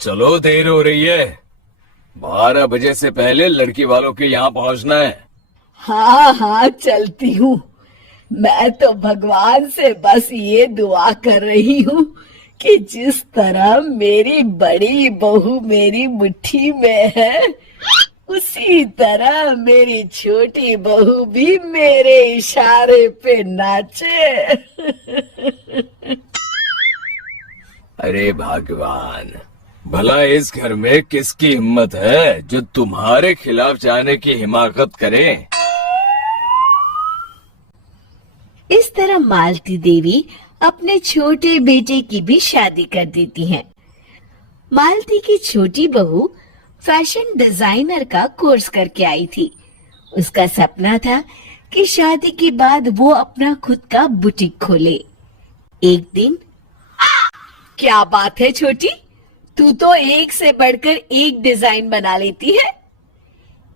चलो, देर हो रही है। 12 बजे से पहले लड़की वालों के यहाँ पहुँचना है। हाँ हाँ, चलती हूँ। मैं तो भगवान से बस ये दुआ कर रही हूँ कि जिस तरह मेरी बड़ी बहू मेरी मुट्ठी में है, उसी तरह मेरी छोटी बहू भी मेरे इशारे पे नाचे। अरे भगवान, भला इस घर में किसकी हिम्मत है जो तुम्हारे खिलाफ जाने की हिमाकत करे। इस तरह मालती देवी अपने छोटे बेटे की भी शादी कर देती हैं। मालती की छोटी बहू फैशन डिजाइनर का कोर्स करके आई थी। उसका सपना था कि शादी के बाद वो अपना खुद का बुटीक खोले। एक दिन, क्या बात है छोटी, तू तो एक से बढ़कर एक डिजाइन बना लेती है।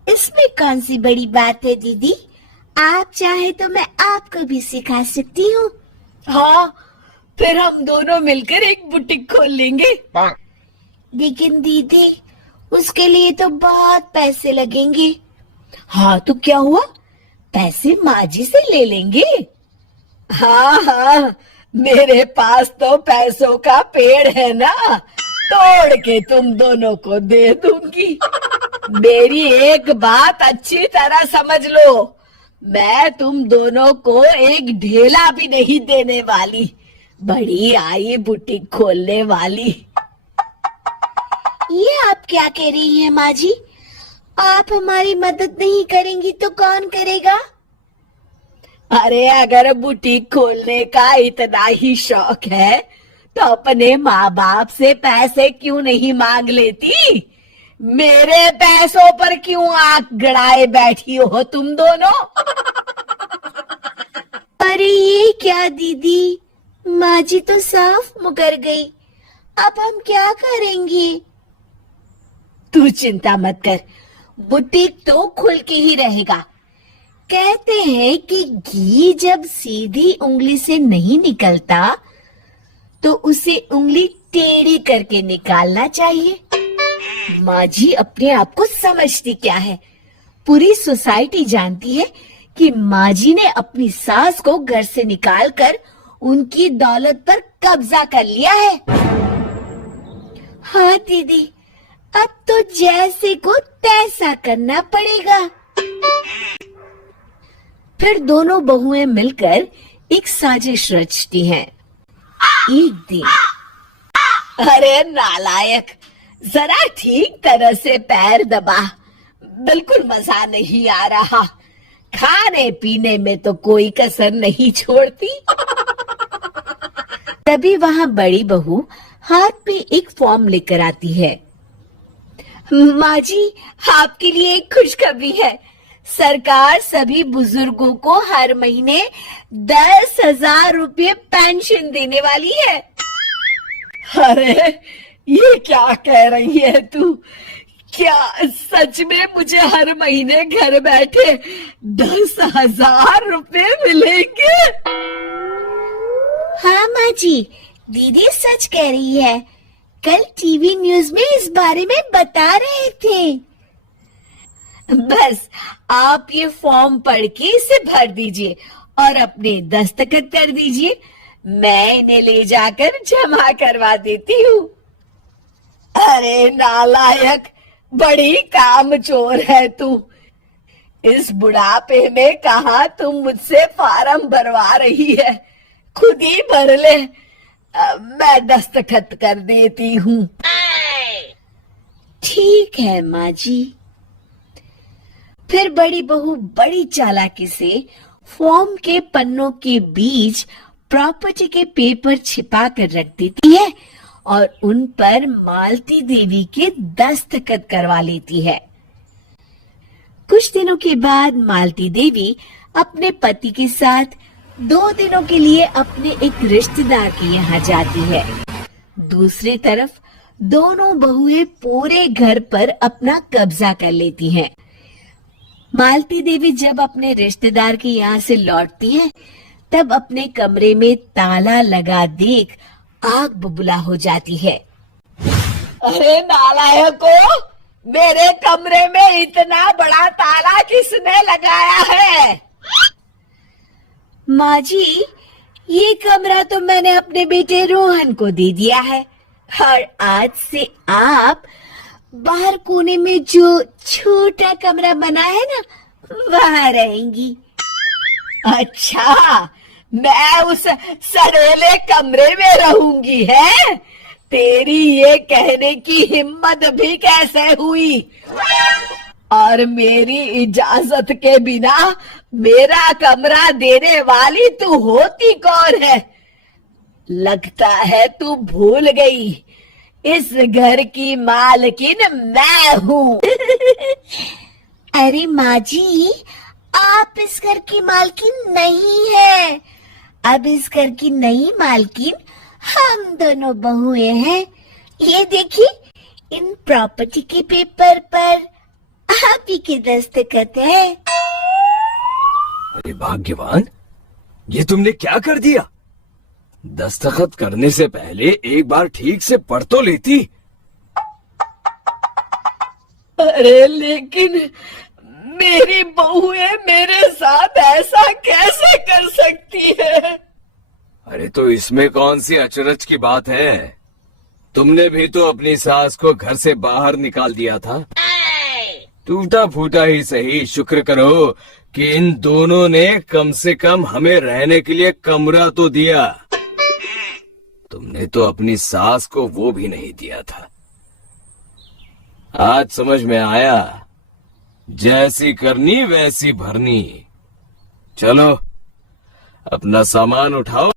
इसमें कौन सी बड़ी बात है दीदी, आप चाहे तो मैं आपको भी सिखा सकती हूँ। हाँ, फिर हम दोनों मिलकर एक बुटीक खोल लेंगे। लेकिन दीदी, उसके लिए तो बहुत पैसे लगेंगे। हाँ तो क्या हुआ, पैसे माँ जी से ले लेंगे। हाँ हाँ, मेरे पास तो पैसों का पेड़ है ना, तोड़ के तुम दोनों को दे दूंगी। मेरी एक बात अच्छी तरह समझ लो, मैं तुम दोनों को एक ढेला भी नहीं देने वाली। बड़ी आई बुटीक खोलने वाली। ये आप क्या कह रही हैं माँ जी? आप हमारी मदद नहीं करेंगी तो कौन करेगा? अरे अगर बुटीक खोलने का इतना ही शौक है तो अपने माँ बाप से पैसे क्यों नहीं मांग लेती? मेरे पैसों पर क्यों आंख गड़ाए बैठी हो तुम दोनों? अरे ये क्या दीदी, माँ जी तो साफ मुकर गई। अब हम क्या करेंगे? तू चिंता मत कर, बुटीक तो खुल के ही रहेगा। कहते हैं कि घी जब सीधी उंगली से नहीं निकलता तो उसे उंगली टेढ़ी करके निकालना चाहिए। माँ जी अपने आप को समझती क्या है? पूरी सोसाइटी जानती है कि माँ जी ने अपनी सास को घर से निकालकर उनकी दौलत पर कब्जा कर लिया है। हाँ दीदी, अब तो जैसे को तैसा करना पड़ेगा। फिर दोनों बहुएं मिलकर एक साजिश रचती हैं। एक दिन, अरे नालायक, जरा ठीक तरह से पैर दबा, बिल्कुल मजा नहीं आ रहा। खाने पीने में तो कोई कसर नहीं छोड़ती। तभी वहां बड़ी बहू हाथ में एक फॉर्म लेकर आती है। माँ जी, आपके लिए एक खुशखबरी है। सरकार सभी बुजुर्गों को हर महीने 10,000 रुपये पेंशन देने वाली है। अरे ये क्या कह रही है तू? क्या सच में मुझे हर महीने घर बैठे 10,000 रुपये मिलेंगे? हाँ माँ जी, दीदी सच कह रही है। कल टीवी न्यूज में इस बारे में बता रहे थे। बस आप ये फॉर्म पढ़ के इसे भर दीजिए और अपने दस्तखत कर दीजिए। मैं इन्हें ले जाकर जमा करवा देती हूँ। अरे नालायक, बड़ी कामचोर है तू। इस बुढ़ापे में कहाँ तुम मुझसे फार्म भरवा रही है? खुद ही भर ले, मैं दस्तखत कर देती हूँ। ठीक है माँ जी। फिर बड़ी बहू बड़ी चालाकी से फॉर्म के पन्नों के बीच प्रॉपर्टी के पेपर छिपा कर रख देती है और उन पर मालती देवी के दस्तखत करवा लेती है। कुछ दिनों के बाद मालती देवी अपने पति के साथ 2 दिनों के लिए अपने एक रिश्तेदार के यहाँ जाती है। दूसरी तरफ दोनों बहुएं पूरे घर पर अपना कब्जा कर लेती हैं। मालती देवी जब अपने रिश्तेदार के यहाँ से लौटती है, तब अपने कमरे में ताला लगा देख आग बबूला हो जाती है। अरे नालायको, मेरे कमरे में इतना बड़ा ताला किसने लगाया है? माँ जी, ये कमरा तो मैंने अपने बेटे रोहन को दे दिया है और आज से आप बाहर कोने में जो छोटा कमरा बना है ना, वहां रहेंगी। अच्छा, मैं उस सड़ेले कमरे में रहूंगी है? तेरी ये कहने की हिम्मत भी कैसे हुई? और मेरी इजाजत के बिना मेरा कमरा देने वाली तू होती कौन है? लगता है तू भूल गई, इस घर की मालकिन मैं हूँ। अरे माँ जी, आप इस घर की मालकिन नहीं है। अब इस घर की नई मालकिन हम दोनों बहुएं हैं। ये देखिए, इन प्रॉपर्टी के पेपर पर आप ही के दस्तखत है। अरे भाग्यवान, ये तुमने क्या कर दिया? दस्तखत करने से पहले एक बार ठीक से पढ़ तो लेती। अरे लेकिन मेरी बहुएं मेरे साथ ऐसा कैसे कर सकती है? अरे तो इसमें कौन सी अचरज की बात है? तुमने भी तो अपनी सास को घर से बाहर निकाल दिया था। टूटा फूटा ही सही, शुक्र करो कि इन दोनों ने कम से कम हमें रहने के लिए कमरा तो दिया। तुमने तो अपनी सास को वो भी नहीं दिया था। आज समझ में आया, जैसी करनी वैसी भरनी। चलो अपना सामान उठाओ।